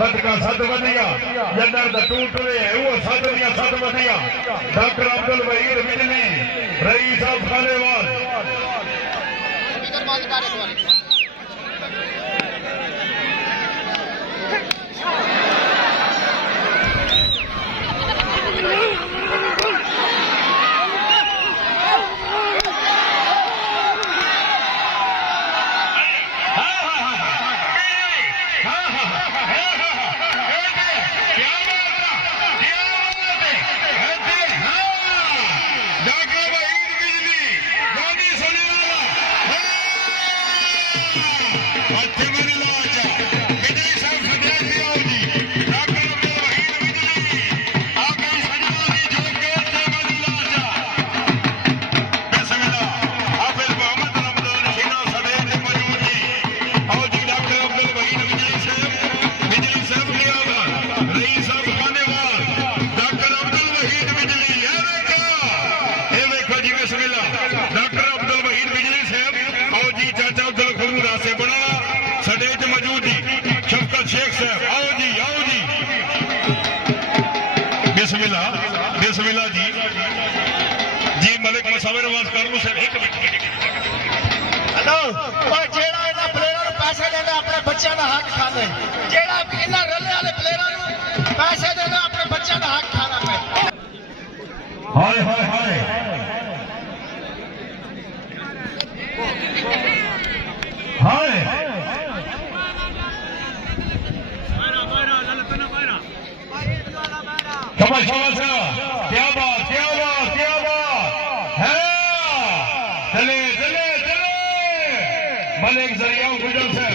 बदका सद वधिया जंदर द टूट रहे वो सद दिया सद वधिया डॉक्टर अब्दुल वहीद बिजली रईस साहब खालेवाल बिस्मिल्लाह जी जी मलिक मुसाविर आवाज कर लो सर एक मिनट हेलो और जेड़ा इना प्लेयर ਨੂੰ ਪੈਸੇ ਦੇਣਾ ਆਪਣੇ ਬੱਚਿਆਂ ਦਾ ਹੱਕ ਖਾਣੇ ਜਿਹੜਾ ਇਨਾ ਰੱਲੇ ਵਾਲੇ ਪਲੇਅਰਾਂ ਨੂੰ ਪੈਸੇ ਦੇਣਾ ਆਪਣੇ ਬੱਚਿਆਂ ਦਾ ਹੱਕ ਖਾਣਾ ਪਏ ਹਾਏ ਹਾਏ ਹਾਏ ਹਾਏ शाबाश शाबाश क्या बात क्या बात क्या बात है चले चले चले मलिक जरिया गुजर से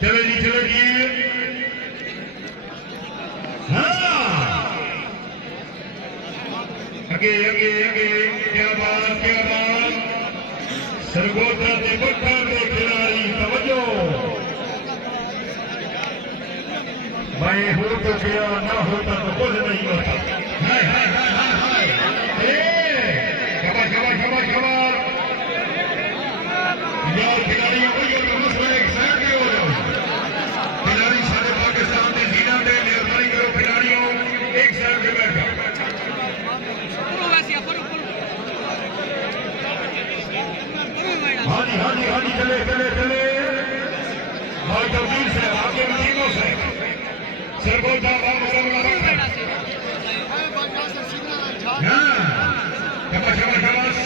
चले जी आगे आगे आगे क्या बात सरगोधा के पत्थर के खिलाड़ी तवज्जो मैं हो तो गया ना होता तो कुछ नहीं होता यार खिलाड़ियों को ये मसला एक साइड में हो जाओ खिलाड़ी सारे पाकिस्तान के जीना दे निर्माणी करो खिलाड़ियों एक साइड में बैठा हाँ जी चले चले चले भाई तब्दील से आगे टीमों से सरगोधा शाबाश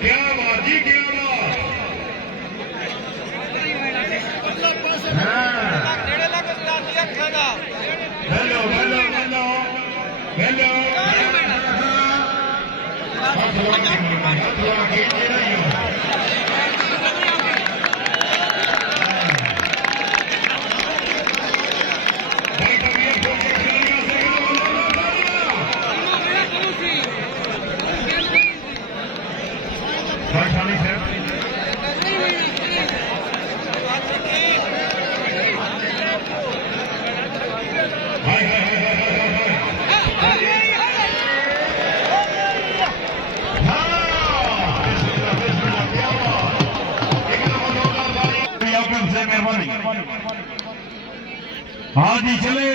क्या बात जी क्या बात हेलो हेलो हेलो हेलो हाँ जी चले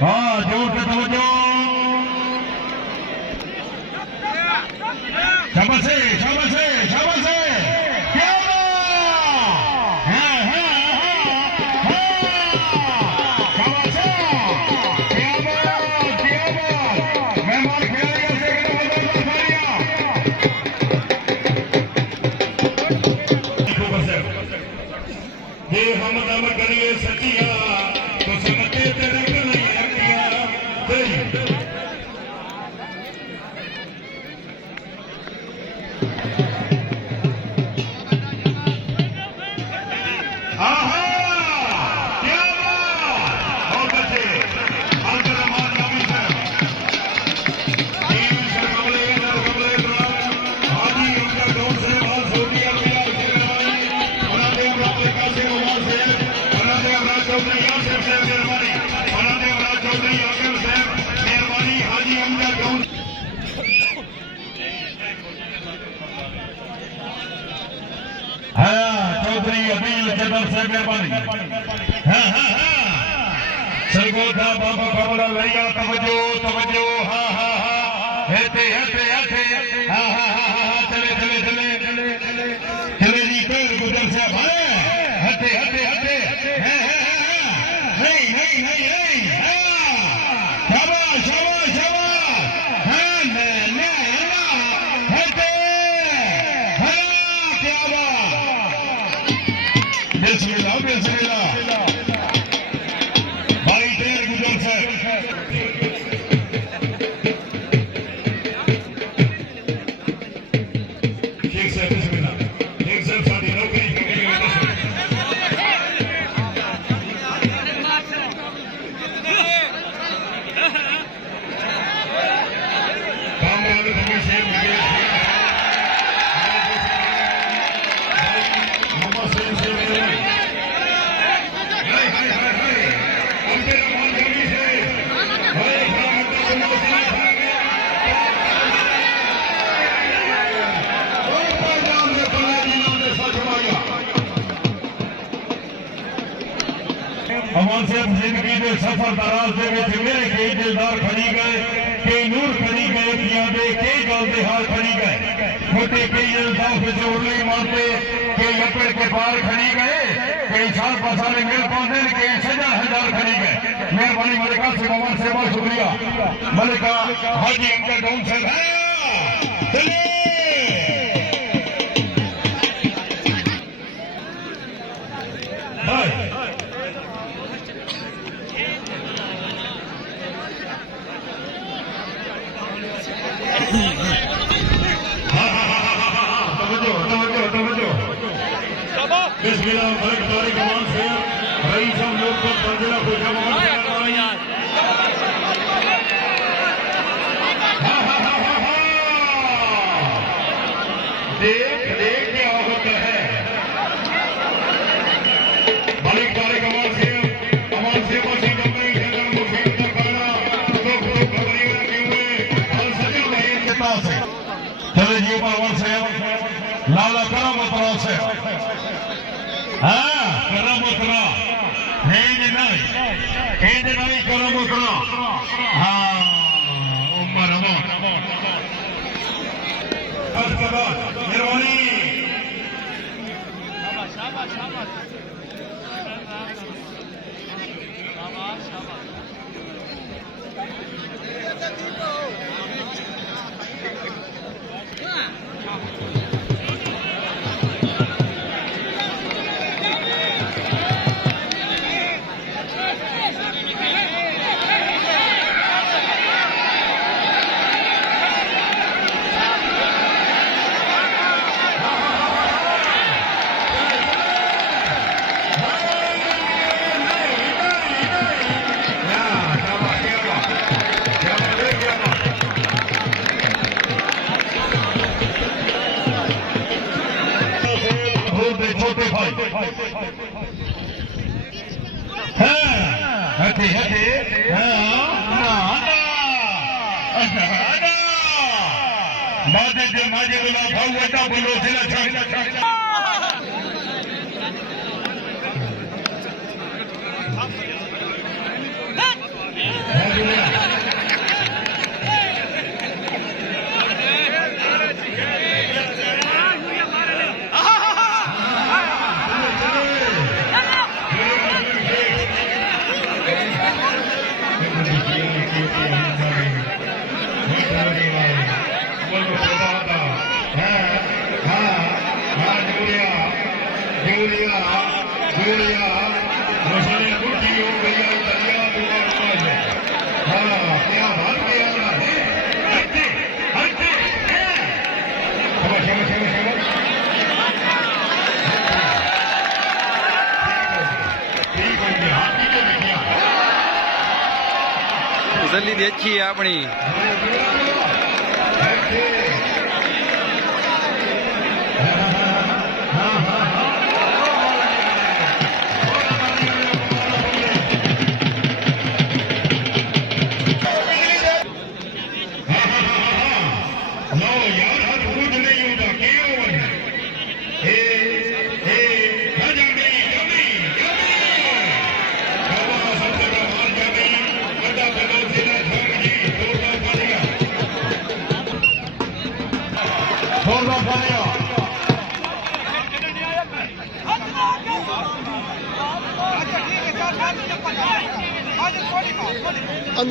हाँ जोर से तवज्जो शाबाश शाबाश क्या मेहमान खिलाड़ियों से ये हम दम करिए सचिया तो समझते तेरे नहीं रखिया चौधरी यासिर से मेहरबानी गुजर से मेहरबानी हाँ हाँ हाँ सरगोधा बाबा कबला लैया तवज्जो तवज्जो हाँ हाँ हाँ हटे हटे हटे हाँ हाँ हाँ हाँ चले चले चले चले जी पेड़ गुजर से भाई हटे हटे हटे नहीं नहीं नहीं नहीं शाबाश शाबाश शाबाश हाँ नहीं हटे हाँ क्या बात बिस्मिल्लाह बिस्मिल्लाह भाई पेड़ गुजर से ठीक से बिस्मिल्लाह ठीक से साथी नौकरी काम वाले धमी शेर मम्मा शेर से हाय हाय हाय हाय उनके रमान धमी से हाय खामता को मौसम खा गया और नाम से कलाजी नाम से सचमाया अमान से जिंदगी के सफर दराज दे विच मेरे कई दिलदार खड़ी गए कई नूर खड़ी गए दे कई गल दे हाल खड़ी गए छोटे कई इंसाफ से उड़ली मारते कई लपड़ के पार खड़ी गए कई साल पसारे मिल पाते कई सजा हजार खड़ी गए मेहरबानी मलिका से मोहम्मद से बहुत शुक्रिया मलिका हाजी अंकल डाउन से चलिए बिस्मिल्लाह मलिक तारिक अमान से रईस हम लोग को मंजिला खुशा देख देख क्या होता है मलिक तारिक अमान से बसी जमई जगन मुफीद का गाना तो खबरी रखे हुए और सजा नहीं कितना से चले जी पावन से लाला करम उतरा से हाँ करम उतरा नहीं करम उतरा हाँ उम्र मेहरबानी छोटे भाई हटे हटे माजे जे माजे वाला भाव वटा बोलो जिला જલ્દી દેખીએ આપણી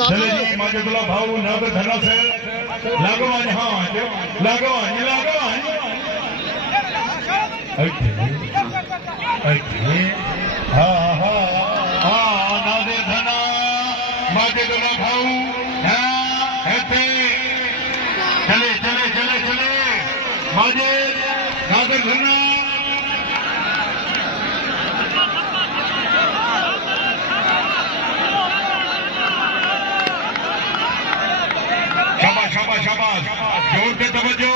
चले जी माजिदुल्लाह भाऊ नागर धरना से लागो आज हाँ लागो हाँ नागर धरना माजिदुल्लाह भाऊ चले माजिद नागर धरना शाबाश जोर के तवज्जो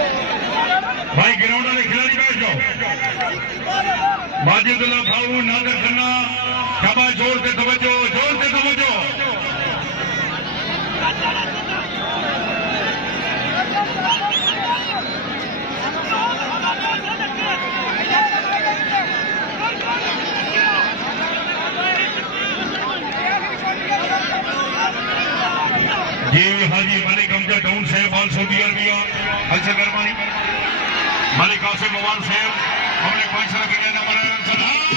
भाई ग्राउंड वाले खिलाड़ी बैठ जाओ माजिदुल्लाह भाऊ नागर खन्ना शाबाश जोर के तवज्जो जी हाजी मलिक हमजा डाउन साहब ऑल सऊदी अरबिया अच्छा मेहरबानी मलिक आसिफ अवान साहब हमने 5 रन के नंबर